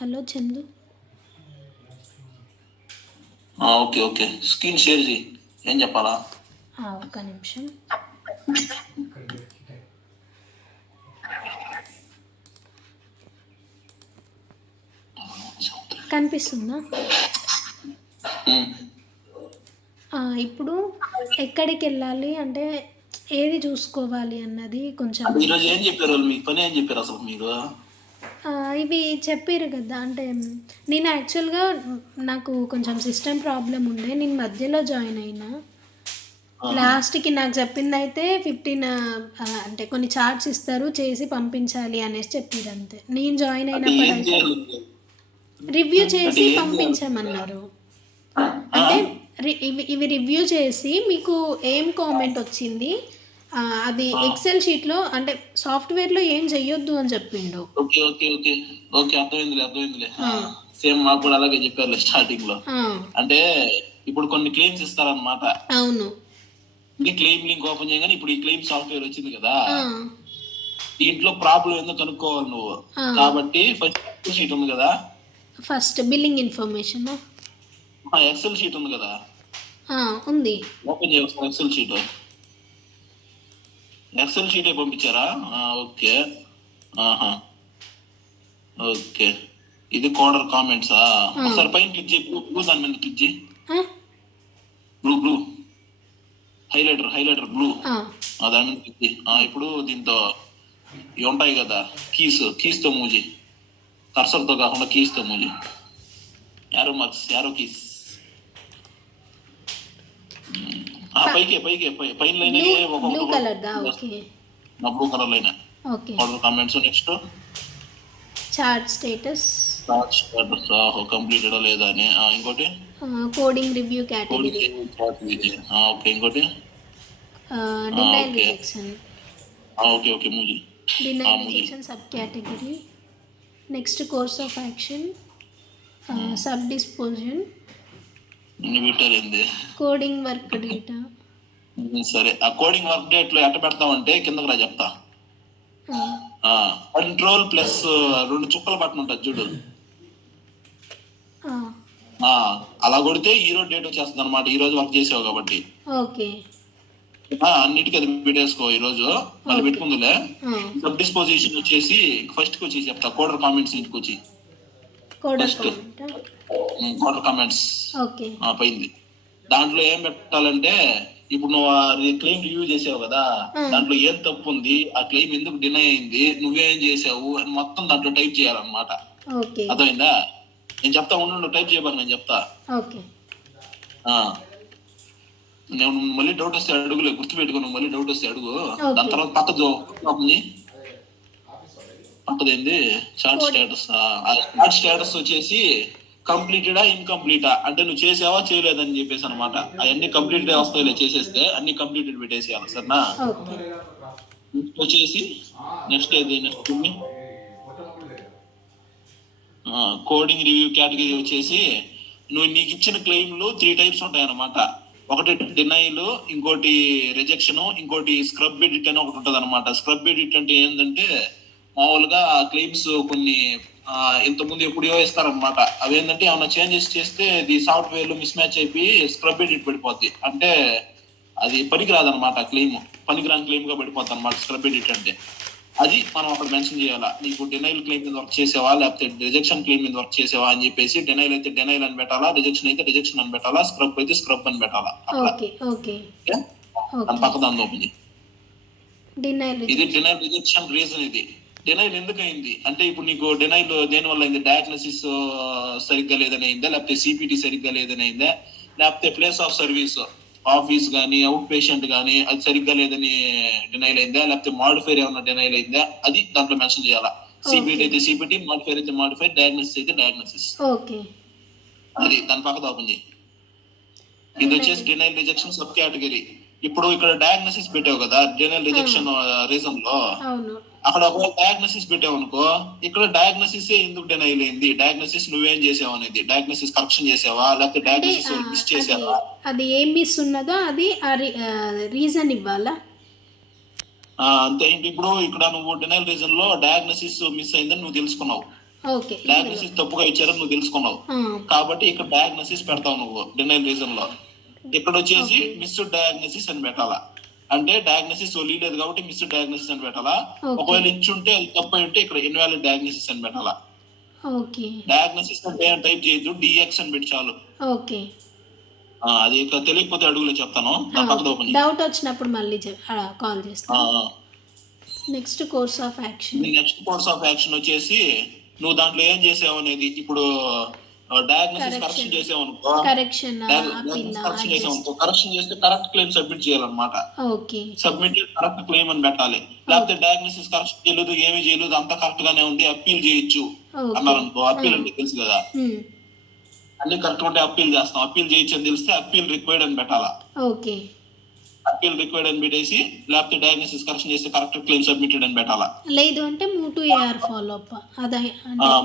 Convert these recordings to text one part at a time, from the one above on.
Hello Chandu. Okay okay screen share చేయి. ఏం చెప్పాలా? ఒక్క నిమిషం. కనిపిస్తుందా? ఇప్పుడు ఎక్కడికి వెళ్ళాలి అంటే ఏది చూసుకోవాలి అన్నది కొంచెం ఈరోజు ఏం చెప్పారు వాళ్ళు? మీ పని ఏం చెప్పారు అసలు మీరు? ఇవి చెప్పారు కదా. అంటే నేను యాక్చువల్గా నాకు కొంచెం సిస్టమ్ ప్రాబ్లం ఉండే, నేను మధ్యలో జాయిన్ అయినా. లాస్ట్కి నాకు చెప్పింది అయితే 15 అంటే కొన్ని చార్ట్స్ ఇస్తారు, చేసి పంపించాలి అనేసి చెప్పారు అంతే. నేను జాయిన్ అంటే అయినప్పుడు ఏం అయితే చేయాలి? రివ్యూ అంటే చేసి ఏం చేయాలి? పంపించమన్నారు. అంటే ఇవి రివ్యూ చేసి మీకు ఏం కామెంట్ వచ్చింది, అది ఎక్సెల్ షీట్లో అంటే సాఫ్ట్వేర్లో ఏం చెయ్యొద్దు అని చెప్పిండు. ఓకే ఓకే ఓకే ఓకే అర్థమైందిలే అర్థమైందిలే. సేమ్ మాకు కూడా అలాగే చెప్పారు స్టార్టింగ్ లో. అంటే ఇప్పుడు కొన్ని క్లెయిమ్స్ ఇస్తారనమాట. అవును. క్లెయిమ్ లింక్ ఓపెన్ చేయగానే ఇప్పుడు ఈ క్లెయిమ్ సాఫ్ట్వేర్ వచ్చింది కదా, దీంట్లో ప్రాబ్లం ఎందుకు కనుక్కోవాలి నువ్వు. కాబట్టి ఫస్ట్ షీట్ ఉంది కదా, first billing information excel sheet ఉంది కదా, ఉంది. ఓపెన్ చేయవచ్చు ఎక్సెల్ షీట్. ఎక్సెల్ షీటే పంపించారా? ఓకే. ఆహా ఓకే. ఇది కోడర్ కామెంట్సా? ఒకసారి పైన క్లిక్ చేయి, బ్లూ దాని మీద క్లిక్ చేయి. బ్లూ హైలైటర్ బ్లూ దాని మీద క్లిక్ చేయి. ఇప్పుడు దీంతో ఇవి ఉంటాయి కదా, కీస్తో మూజీ, కర్సర్తో కాకుండా కీస్తో మూజీ, యారో కీస్. పైన లైన్ బ్లూ కలర్ దా. Okay. Blue colour line. Okay. Coder comments. Next chart status కంప్లీటెడా లేదా అని. ఇంకోటి కోడింగ్ రివ్యూ కేటగిరీ. ఓకే. ఇంకోటి డినైల్ రిజెక్షన్. ఓకే ఓకే మూజీ. Denial rejection sub category. Next course of action, sub disposition, పెట్టారింది coding work data. సరే, ఆ coding work date లో ఎట్ట పెడతామంటే కిందకు రా చెప్తా. కంట్రోల్ ప్లస్ 2 చుక్కల బటన్ ఉంటుంది చూడు, అలా కొడితే ఈ రోజు డేట్ వచ్చేస్తుంది అనమాట. ఈ రోజు వర్క్ చేసావు కాబట్టి ఓకే. అన్నిటికీ అది పెట్టేసుకో. ఈ రోజు మళ్ళీ పెట్టుకుందిలే. సబ్ డిస్పోజిషన్ వచ్చేసి ఫస్ట్ కి వచ్చి చెప్తా, కోడర్ కామెంట్స్ ఇంటికి వచ్చి కోడర్ కామెంట్స్ పోయింది. దాంట్లో ఏం పెట్టాలంటే, ఇప్పుడు నువ్వు క్లెయిమ్ రివ్యూ చేసావు కదా, దాంట్లో ఏం తప్పు ఉంది, ఆ క్లెయిమ్ ఎందుకు డినై అయింది, నువ్వేం చేసావు అని మొత్తం దాంట్లో టైప్ చేయాలన్నమాట. అర్థమైందా? నేను చెప్తా, ఉండు టైప్ చేయబాక, నేను చెప్తా. నేను మళ్ళీ డౌట్ వస్తే అడుగులే, గుర్తుపెట్టుకో. నువ్వు మళ్ళీ డౌట్ వస్తే అడుగు. దాని తర్వాత పక్కదేంది చార్ట్ స్టేటస్ వచ్చేసి కంప్లీటెడా ఇన్కంప్లీటా అంటే నువ్వు చేసావా చేయలేదని చెప్పేసి అనమాట. అవన్నీ కంప్లీటెడ్ వస్తాయిలే, చేసేస్తే అన్ని కంప్లీటెడ్ పెట్టేసేయాలి. సరేనా? వచ్చేసి నెక్స్ట్ కోడింగ్ రివ్యూ కేటగిరీ వచ్చేసి నీకు ఇచ్చిన క్లెయిమ్లు 3 టైప్స్ ఉంటాయన్నమాట. ఒకటి డినైల్, ఇంకోటి రిజెక్షన్, ఇంకోటి స్క్రబ్ ఎడిట్ అని ఒకటి ఉంటుంది అనమాట. స్క్రబ్ ఎడిట్ అంటే ఏంటంటే, మామూలుగా క్లెయిమ్స్ కొన్ని ఇంతకుముందు ఎప్పుడో ఇస్తారనమాట. అవేంటంటే ఏమైనా చేంజెస్ చేస్తే ఇది సాఫ్ట్వేర్ లో మిస్ మ్యాచ్ అయిపోయి స్క్రబ్ ఎడిట్ పడిపోద్ది. అంటే అది పనికిరాదనమాట, పనికిరాని క్లెయిమ్ గా పడిపోద్ది అనమాట స్క్రబ్ ఎడిట్ అంటే. అది మనం అక్కడ మెన్షన్ చేయాలా. నీకు డినైల్ క్లెయిమ్ మీద వర్క్ చేసేవా, లేకపోతే రిజెక్షన్ క్లెయిమ్ మీద వర్క్ చేసేవా అని చెప్పేసి. డినైల్ అయితే డినైల్ అని పెట్టాలా, రిజెక్షన్ అయితే రిజెక్షన్ అని పెట్టాలా, స్క్రబ్ అయితే స్క్రబ్ అని పెట్టాలా. పక్క దాని ఓపెన్. ఇది డినైల్ రిజెక్షన్ రీజన్. ఇది డినైల్ ఎందుకు అయింది అంటే, ఇప్పుడు నీకు డినైల్ దేని వల్ల అయింది? డయాగ్నోసిస్ సరిగ్గా లేదని అయిందా, లేకపోతే సిపిటి సరిగ్గా లేదని అయిందా, లేకపోతే ప్లేస్ ఆఫ్ సర్వీస్ ఆఫీస్ కానీ అవుట్ పేషెంట్ కానీ అది సరిగ్గా లేదని డినైల్ అయిందా, లేకపోతే మాడిఫైర్ ఏమన్నా డినైల్ అయిందా, అది దాంట్లో మెన్షన్ చేయాలా. సిపిటి అయితే సిపిటి, మాడిఫైర్ అయితే మాడిఫైర్, డయాగ్నోసిస్ అయితే డయాగ్నోసిస్. అది దాని పక్కన ఓపెన్ చేయి. ఇది వచ్చేసి డినైల్ రిజెక్షన్ సబ్ కేటగిరీ. ఇప్పుడు ఇక్కడ డయాగ్నోసిస్ పెట్టావు కదా, డినైల్ రిజెక్షన్ రీజన్ లో, అక్కడ ఒక డయాగ్నోసిస్ పెట్టావు అనుకో, ఇక్కడ డయాగ్నోసిస్ ఎందుకు డినైల్ అయింది, డయాగ్నోసిస్ నువ్వేం చేసావు అనేది, డయాగ్నోసిస్ కరెక్షన్ చేసావా, లేకపోతే డయాగ్నోసిస్ మిస్ చేసావా, అది ఏం మిస్ ఉన్నదో అది రీజన్ ఇవ్వాలా. అంతే. ఇప్పుడు ఇక్కడ నువ్వు డినైల్ రీజన్ లో డయాగ్నోసిస్ మిస్ అయిందని నువ్వు తెలుసుకున్నావు. ఓకే. డయాగ్నోసిస్ తప్పుగా ఇచ్చారని నువ్వు తెలుసుకున్నావు ఆ! కాబట్టి ఇక్కడ డయాగ్నోసిస్ పెడతావు నువ్వు డినైల్ రీజన్ లో. ఇక్కడ వచ్చేసి ఓకే. మిస్డ్ డయాగ్నోసిస్ అని పెట్టాలా. అంటే డయాగ్నోసిస్ లేదు కాబట్టి మిస్డ్ డయాగ్నోసిస్ అని పెట్టాలా. ఓకే. ఒకవేళ ఇచ్చుంటే అది తప్పు అయి ఉంటే ఇక్కడ ఇన్వాలిడ్ డయాగ్నోసిస్ అని పెట్టాలా. ఓకే. డయాగ్నోసిస్ అంటే టైప్ చేయొద్దు, డిఎక్స్ అని పెట్టి చాలు. ఓకే. అది ఇక తెలియకపోతే అడుగులో చెప్తాను. దాని పక్కన ఓపెన్ డౌట్ వచ్చినప్పుడు మళ్ళీ కాల్ చేస్తాను. Next course of action. Next course of action వచ్చేసి నువ్వు దాంట్లో ఏం చేసావు అనేది ఇప్పుడు డయాగ్నోసిస్ కరెక్షన్ చేసావు అనుకో, కరెక్షన్ కరెక్షన్ చేసావు అనుకో, కరెక్షన్ చేస్తే కరెక్ట్ క్లెయిమ్ సబ్మిట్ చేయాలన్నమాట. ఓకే. సబ్మిట్ కరెక్ట్ క్లెయిమ్ అని పెట్టాలి. లేకపోతే డయాగ్నోసిస్ కరెక్షన్ చేయలేదు, ఏమీ చేయలేదు, అంతా కరెక్ట్ గానే ఉంది, అప్పీల్ చేయొచ్చు అన్నారు అనుకో. అప్పీల్ అంటే తెలుసు కదా, అన్ని కరెక్ట్ ఉంటే అప్పీల్ చేస్తాం. అప్పీల్ చేయొచ్చు అని తెలిస్తే అప్పీల్ రిక్వైర్డ్ అని పెట్టాలా. ఓకే. అప్పీల్ రిక్వైర్డ్ అని పెట్టేసి లేకపోతే డయాగ్నోసిస్ కరెక్షన్ చేస్తే కరెక్ట్ క్లెయిమ్ సబ్మిటెడ్ అని పెట్టాలా. లేదు అంటే move to AR follow up అదే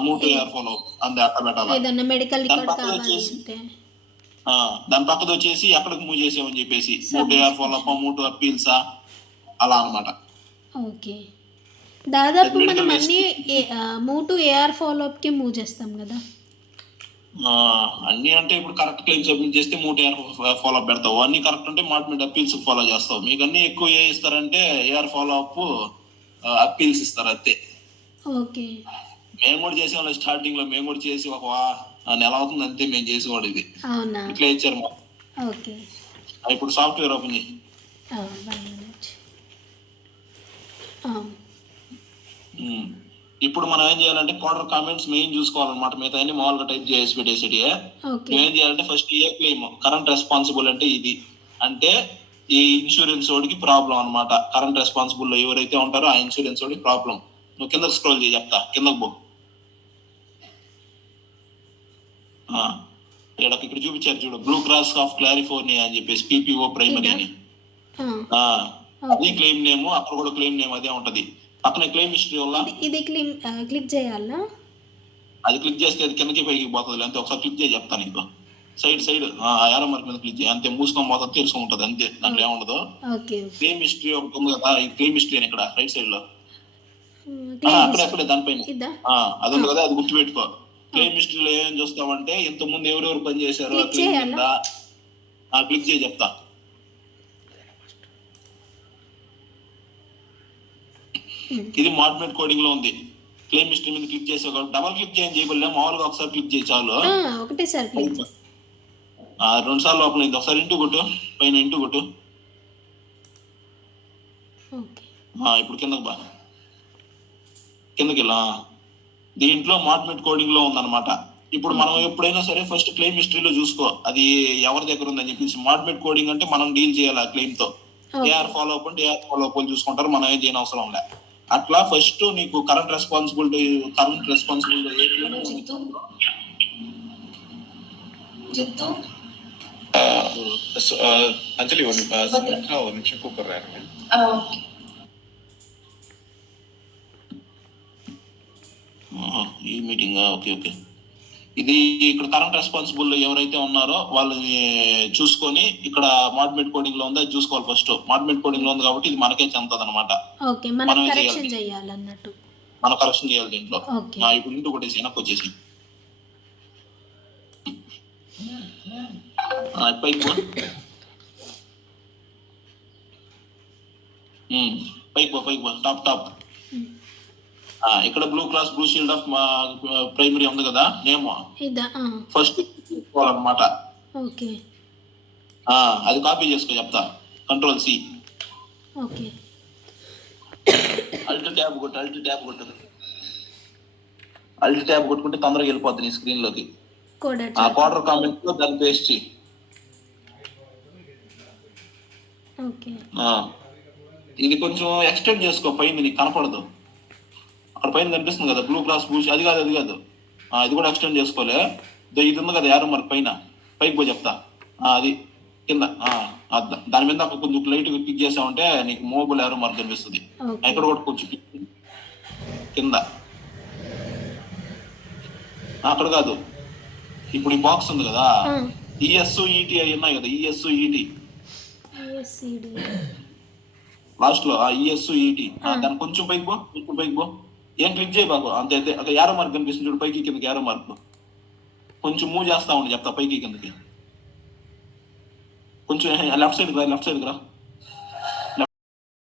మూవ్ టు ఏఆర్ ఫాలో అంతే అట్లా పెట్టాలా. ఏదన్నా మెడికల్ రికార్డ్ కావాలి అంటే దాని పక్కన వచ్చేసి ఎక్కడికి మూవ్ చేసామని చెప్పేసి move to AR follow up, move to అప్పీల్సా అలా అన్నమాట. ఓకే. దాదాపు మనం అన్ని move to AR follow up కి మూవ్ చేస్తాం కదా. అన్ని అంటే ఇప్పుడు కరెక్ట్ క్లెయిమ్ సబ్మిట్ చేస్తే move to AR follow up పెడతావు. అన్ని కరెక్ట్ అంటే మార్కెట్ అప్పీల్స్ ఫాలో చేస్తావు. మీకు అన్ని ఎక్కువ ఏ ఇస్తారంటే ఏఆర్ ఫాలో అప్, అప్పీల్స్ ఇస్తారు అంతే. ఓకే. మేము కూడా చేసేవాళ్ళం స్టార్టింగ్ లో. మేము కూడా చేసి ఒక నెల అవుతుంది అంతే మేము చేసేవాడు. ఇది అవునా? ఇట్లా ఇచ్చారు మాకు. ఓకే. ఇప్పుడు సాఫ్ట్వేర్ ఓపెన్ చేయి. ఇప్పుడు మనం ఏం చేయాలంటే క్వార్టర్ కామెంట్స్ మెయిన్ చూసుకోవాలన్నమాట. మిగతా అన్ని మామూలుగా టైప్ చేసి పెట్టేసి ఏం చేయాలంటే ఫస్ట్ ఏ క్లెయిమ్ కరెంట్ రెస్పాన్సిబుల్ అంటే ఇది అంటే ఈ ఇన్సూరెన్స్ వాడికి ప్రాబ్లం అన్నమాట. కరెంట్ రెస్పాన్సిబుల్ లో ఎవరైతే ఉంటారో ఆ ఇన్సూరెన్స్ వాడికి ప్రాబ్లం. నువ్వు కిందకి స్క్రోల్ చేయి చెప్తా, కిందకు పో. ఇక్కడ చూపించారు చూడు, బ్లూ క్రాస్ ఆఫ్ క్లారిఫోర్నియా అని చెప్పేసి పీపీఓ ప్రైమరీ అని. అది క్లెయిమ్ నేమ్, అక్కడ కూడా క్లెయిమ్ నేమ్ అదే ఉంటది. పక్కన క్లెయిమ్ హిస్టరీ వల్ల ఇది క్లిక్ చేయాలా? అది క్లిక్ చేస్తే అది కిందకి పైకి పోతుంది. అంతే. ఒకసారి క్లిక్ చేసి చెప్తాను నీకు. సైడ్ యారో మార్క్ మీద క్లిక్ చేయి అంతే. మూసుకొని పోతుంది, తెలుసుకుంటుంది అంతే. దాంట్లో ఏముండదు. క్లెయిమ్ హిస్టరీ ఒకటి ఉంది కదా, ఈ క్లెయిమ్ హిస్టరీ అని ఇక్కడ రైట్ సైడ్ లో అక్కడే దానిపైన అది ఉంది కదా, అది గుర్తుపెట్టుకో. క్లెయిమ్ హిస్టరీలో ఏం చూస్తామంటే ఇంత ముందు ఎవరెవరు పని చేశారు ఆ క్లెయిమ్ కింద క్లిక్ చేసి చెప్తా. ఇది మార్కెట్ కోడింగ్ లో ఉంది. క్లెయిమ్ హిస్టరీ మీద క్లిక్ చేసే డబల్ క్లిక్ చేయబోలే, మామూలుగా ఒకసారి క్లిక్ చేయి చాలు. ఒకటేసారి 2 సార్లు ఓపెన్ అయింది. ఒకసారి ఇంటూ కొట్టు, పైన ఇంటూ కొట్టు. ఇప్పుడు కిందకి వెళ్ళా. దీంట్లో మార్కెట్ కోడింగ్ లో ఉందన్నమాట. ఇప్పుడు మనం ఎప్పుడైనా సరే ఫస్ట్ క్లెయిమ్ హిస్టరీలో చూసుకో అది ఎవరి దగ్గర ఉందని చెప్పేసి. మార్కెట్ కోడింగ్ అంటే మనం డీల్ చేయాలి ఆ క్లెయిమ్ తో. ఏఆర్ ఫాలో అప్ అంటే ఏఆర్ ఫాలో అప్ చూసుకుంటారు, మనం ఏం చేయని అవసరం లే. అట్లా ఫస్ట్ నీకు కరెంట్ రెస్పాన్సిబిలిటీ అంజలి ఒక నిమిషం కూర్చోరా. ఈ మీటింగ్ ఓకే. ఇది ఇక్కడ కరెంట్ రెస్పాన్సిబుల్ ఎవరైతే ఉన్నారో వాళ్ళని చూసుకొని ఇక్కడ మార్కెట్ కోడింగ్ లో ఉందా చూసుకోవాలి. ఫస్ట్ మార్కెట్ కోడింగ్ లో ఉంది కాబట్టి ఇది మనకే చెందుతుంది అనమాట. మనం కరెక్షన్ చేయాలి దీంట్లో. ఇప్పుడు ఇంటూ కొట్టేసి వెనక్కి వచ్చేసి పైకి పో టాప్. ఇక్కడ blue class blue shield of primary ఉంది కదా నేమ్, ఫస్ట్ తీసుకోవాలన్నమాట. అది కాపీ చేసుకో చెప్తా. కంట్రోల్ సి, అల్ట్ ట్యాబ్ కొట్టుకుంటే తొందరగా వెళ్ళిపోద్ది నీ స్క్రీన్ లోకి. క్వార్టర్ కామెంట్ లో దాన్ని పేస్ట్ చేయి. ఇది కొంచెం ఎక్స్టెండ్ చేసుకో, పైన నీకు కనపడదు. అక్కడ పైన కనిపిస్తుంది కదా బ్లూ క్రాస్ బ్లూ, అది కాదు ఇది కూడా ఎక్స్టెండ్ చేసుకోలే. ఇది ఉంది కదా యారో మార్క్ పైన, పైకి పో చెప్తా. అది కింద దాని మీద అక్కడ కొంచెం లైట్ క్లిక్ చేసామంటే నీకు మోబైల్ యారో మార్క్ కనిపిస్తుంది. ఎక్కడ కూడా కొంచెం కింద, అక్కడ కాదు. ఇప్పుడు ఈ బాక్స్ ఉంది కదా, ఈఎస్ఈటి అవి ఉన్నాయి కదా, ఈఎస్ఈటి లాస్ట్ లో ఈఎస్ఈటి దాన్ని కొంచెం పైకి పో. ఏం క్లిక్ చేయి బాబు, అంతే అయితే అక్కడ యారో మార్క్ కనిపిస్తుంది చూడు, పైకి కిందకి యారో మార్క్ కొంచెం మూవ్ చేస్తా ఉండి చెప్తా, పైకి కిందకి కొంచెం లెఫ్ట్ సైడ్కి రా,